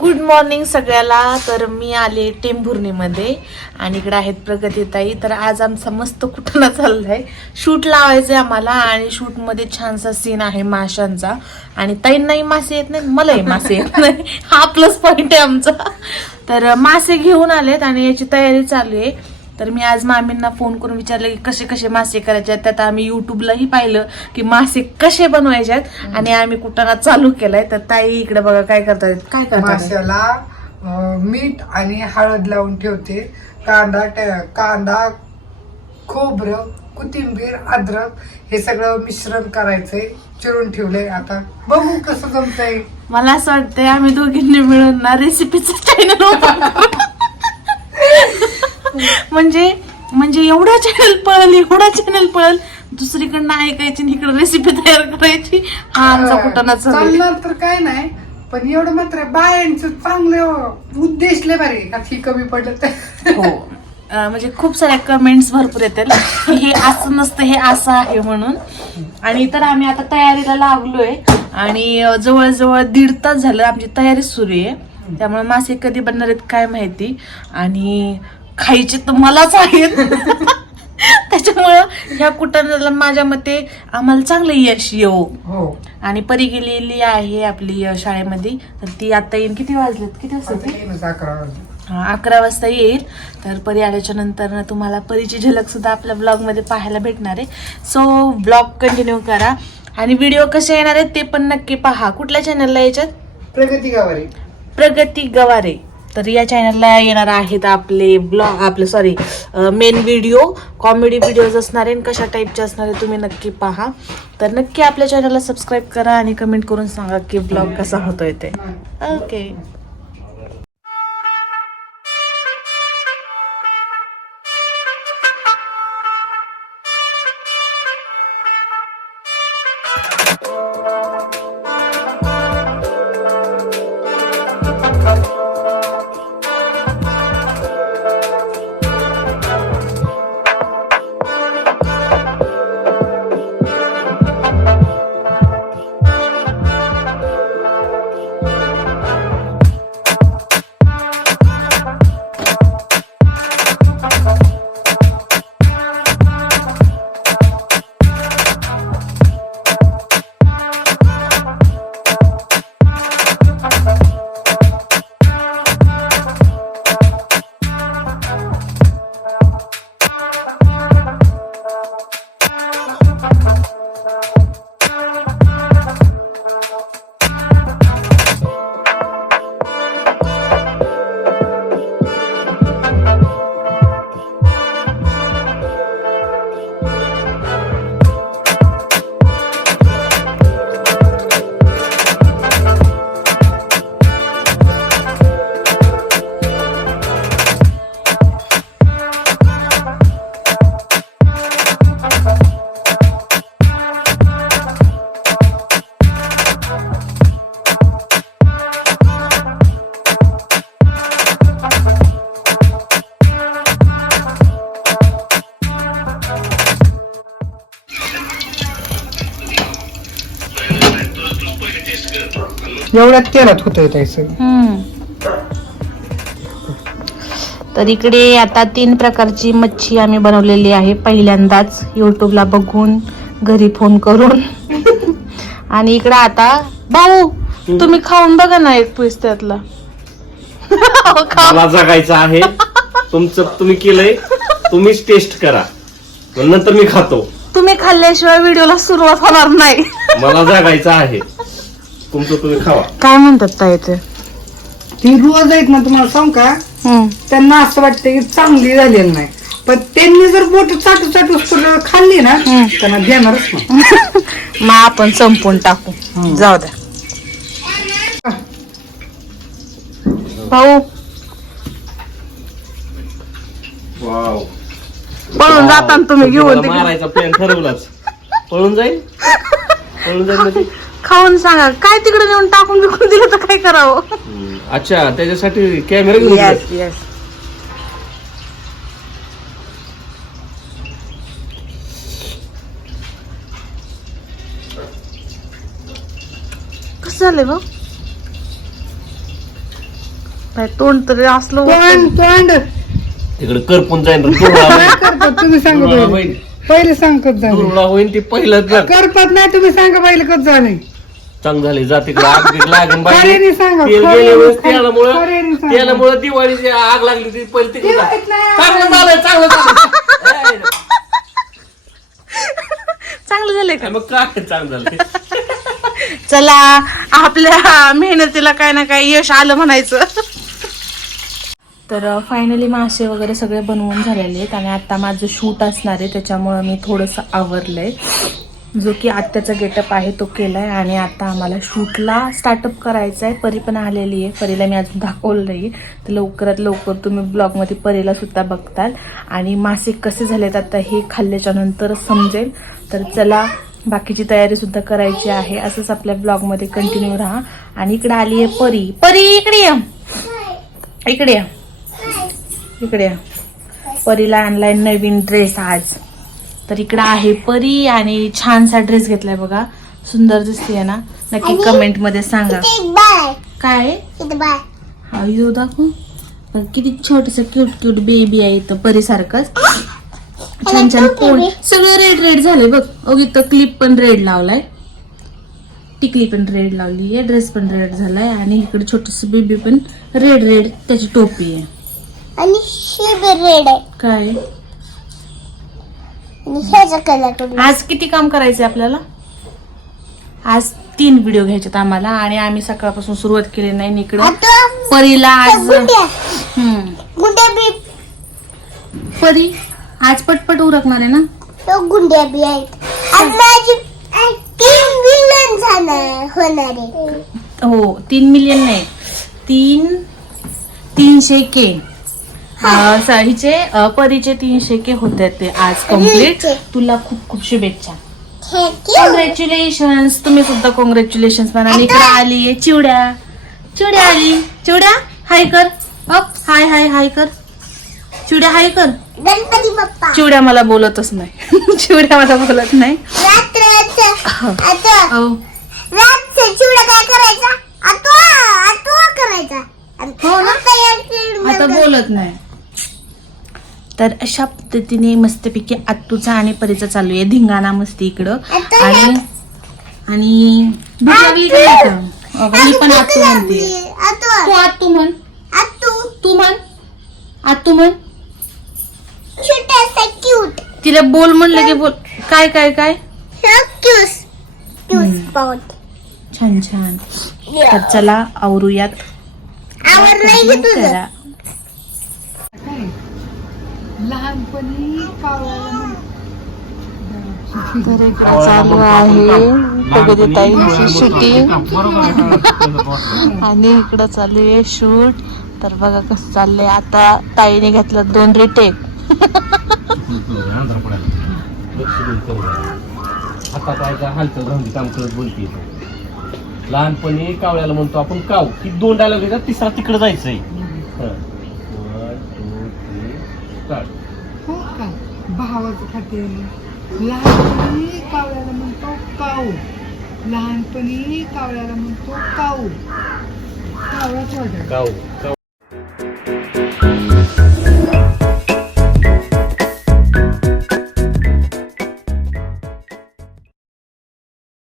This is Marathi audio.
गुड मॉर्निंग सगळ्याला. तर मी आले टेंभुर्णीमध्ये आणि इकडे आहेत प्रगतीताई तर आज आमचा मस्त कुठं चाललाय? शूट लावायचं आहे आम्हाला आणि शूटमध्ये छानसा सीन आहे माशांचा. आणि ताईंनाही मासे येत नाहीत मलाही मासे येत नाही. हा प्लस पॉईंट आहे आमचा. तर मासे घेऊन आलेत आणि याची तयारी चालू आहे. तर मी आज मामींना फोन करून विचारलं की कसे कसे मासे करायचे आहेत. त्यात आम्ही युट्यूबलाही पाहिलं की मासे कसे बनवायचे आहेत आणि आम्ही कुटाणा चालू केलाय. तर ताई इकडे बघा काय करतात काय करतात? मीठ आणि हळद लावून ठेवते. कांदा कांदा खोबरं कोथिंबीर अद्रक हे सगळं मिश्रण करायचंय. चिरून ठेवलंय आता. बघू कसं जमतंय. मला असं वाटतंय आम्ही दोघींनी मिळून ना रेसिपीचं चॅनल म्हणजे म्हणजे एवढा चॅनल पळल एवढा चॅनल पळल दुसरीकडनं ऐकायची आणि इकडे रेसिपी तयार करायची हा आमचा कुटाणा चालू आहे. चालणार तर काय नाही पण एवढं मात्र बायांचं चांगलं उद्देश लय भारी आहे. का फी कमी पडलं तर हो. अं, म्हणजे खूप साऱ्या कमेंट्स भरपूर येतात. की हे असं नसतं हे असं आहे म्हणून. आणि तर आम्ही आता तयारीला लागलोय. आणि अं, जवळजवळ दीड तास झालं आमची तयारी सुरू आहे. त्यामुळे मासे कधी बनणार आहेत काय माहिती. आणि खायचे तर मलाच आहेत त्याच्यामुळं ह्या कुटाण्याला माझ्या मते आम्हाला चांगलं यश येऊ हो. आणि परी गेलेली आहे आपली अं, शाळेमध्ये तर ती आता येईन किती वाजलेत? किती वाजता अकरा वाजता. हा, अकरा वाजता येईल. तर परी आल्याच्यानंतर ना तुम्हाला परीची झलक सुद्धा आपल्या ब्लॉगमध्ये पाहायला भेटणार आहे. सो ब्लॉग कंटिन्यू करा. आणि व्हिडिओ कसे येणार आहेत ते पण नक्की पहा. कुठल्या चॅनलला याच्यात प्रगती गावारी. प्रगती गवारे. तर या चॅनलला येणार आहेत आपले ब्लॉग आपले sorry main video comedy videos असणार आहे आणि कशा टाईपचे असणारे तुम्ही नक्की पहा. तर नक्की आपल्या चॅनलला सबस्क्राईब करा आणि कमेंट करून सांगा की ब्लॉग कसा होतोय ते. ओके एवढ्यात तेलात होत आहे सगळं. तर इकडे आता तीन प्रकारची मच्छी आम्ही बनवलेली आहे. पहिल्यांदाच युट्यूबला बघून घरी फोन करून. आणि इकडे आता भाऊ तुम्ही खाऊन बघा ना एक पीस त्यातला. खा. मला जगायचं आहे. तुमचं तुम्ही केलंय. तुम्हीच टेस्ट करा. नंतर मी खातो. तुम्ही खाल्ल्याशिवाय व्हिडिओला सुरुवात होणार नाही. मला जगायचं आहे. तुमचं तुम्ही खावा. काय म्हणतात ताई ते? ती रोज आहेत ना तुम्हाला सांग का? त्यांना असं वाटतं की चांगली झालेली नाही. पण त्यांनी जर बोट चाटू चाटू खाल्ली ना त्यांना देणारच ना मग आपण संपून टाकू. जाऊ द्या. भाऊ. वाव. पळून जाताना तुम्ही घेऊन मला. मारायचा प्लॅन ठरवलाच. पळून जाईल? पळून जाईल म्हणजे? खाऊन सांगा. काय तिकडे नेऊन टाकून बिकून दिलं तर काय करावं? हम्म. अच्छा त्याच्यासाठी कॅमेरा घेऊन येस. येस कसं झालंय मग काय तोंड तरी असलं तोंड तोंड. तिकडे करपून जाईन रे, काय करतात तुम्ही सांगा दुर्ळा पहिले? होईन पहिले सांग कत झाले होईन ते पहिलं जर. करपत नाही तुम्ही सांगा पहिले कत झाले चांग झाले. जा तिकडे आग बीग सांगा, तेल खऱ्याने गेल्या वेळेस सांगा, तेलामुळं सांगा. तेलामुळं दिवाळीची आग लागली ती पहिले तिकडे जा. दिवाळीत नाही आग चांगलं झालं चांगलं झालं. ए, चांगलं झालंय का? मग काय चांगलं झालं चला आपल्या मेहनतीला काय ना काय यश आलं म्हणायचं. तर फायनली मासे वगैरे सगळे बनवून झालेले आहेत आणि आता माझं शूट असणार आहे त्याच्यामुळं मी थोडंसं आवरलंय. जो की आत्याचा गेटअप आहे तो केलाय आणि आता आम्हाला शूटला स्टार्टअप करायचा आहे परी पण आलेली आहे. परीला मी अजून दाखवलं नाही. तर लवकरात लवकर तुम्ही ब्लॉगमध्ये परीला सुद्धा बघताल. आणि मासे कसे झालेत आता हे खाल्ल्याच्या नंतर समजेल. तर चला बाकीची तयारी सुद्धा करायची आहे. असंच आपल्या ब्लॉगमध्ये कंटिन्यू राहा. आणि इकडे आली आहे परी. परी इकडे या. इकडे या. इकडे या. परीला आणलाय नवीन ड्रेस आज. तर इकडे आहे परी आणि छानसा ड्रेस घेतलाय बघा. सुंदर दिसते ना? नक्की कमेंटमध्ये सांगा. काय आहे? हा यो दाखव. किती छोटस क्यूट क्यूट बेबी आहे इथं परीसारखंच. छान छान पोण सगळं रेड रेड झालंय बघ. अग इथं क्लिप पण रेड लावलाय. टिकली पण रेड लावली आहे ड्रेस पण रेड झालाय. आणि इकडे छोटस बेबी पण रेड रेड त्याची टोपी आहे. आणि रेड आहे. काय आणि ह्याचा कलर करून आज किती काम करायचंय आपल्याला? आज तीन व्हिडिओ घ्यायचे आम्हाला आणि आम्ही सकाळपासून सुरुवात केली नाही इकडं परीला आज परी आज पटपट उरकणार आहे ना? गुंड्या बी आहेत. हो तीन मिलियन नाही. तीन तीनशे के. अं, स- हिचे अं, परीचे तीनशे के होते ते आज कंप्लीट. तुला खूप खूप शुभेच्छा. कॉंग्रॅच्युलेशन तुम्ही सुद्धा कॉंग्रॅच्युलेशन म्हणा इकडे आली चिवड्या. चिवड्या आली. चिवड्या हाय कर. अप हाय हाय हाय कर. चिवड्या हाय कर. गणपती बाप्पा. चिवड्या मला बोलतच नाही. चिवड्या मला बोलत नाही. हो? आता चिवडा आता बोलत नाही. तर अशा पद्धतीने मस्तपैकी आत्तूचा आणि परीचा चालू आहे. धिंगाणा मस्ती इकडं. आणि आणि मी पण आत्तू म्हणते. तू आत्तू म्हण. तू म्हण. आत्तू म्हण. क्यूट तिला बोल म्हणलं की बोल. काय काय काय? छान छान. तर चला आवरूयात. आवडलंय की तुझं. लहानपणी तर इकडं चालू आहे प्रगतीताईंची शूटिंग आणि इकडं चालू आहे शूट तर बघा कसं चाललंय. आता ताईने घेतलं दोन रिटेक आता पायचा हालचाल राहून दे, काम करत बोलते. लहानपणी कावळ्याला म्हणतो आपण काव. की दोन डायलॉग घेतात तिसरा तिकडे जायचंय हं. One, two, three, start. हो का भावाचं खाते लहानपणी कावळ्याला म्हणतो काऊ लहानपणी कावळ्याला म्हणतो काऊ कावळाच वाटत काव काव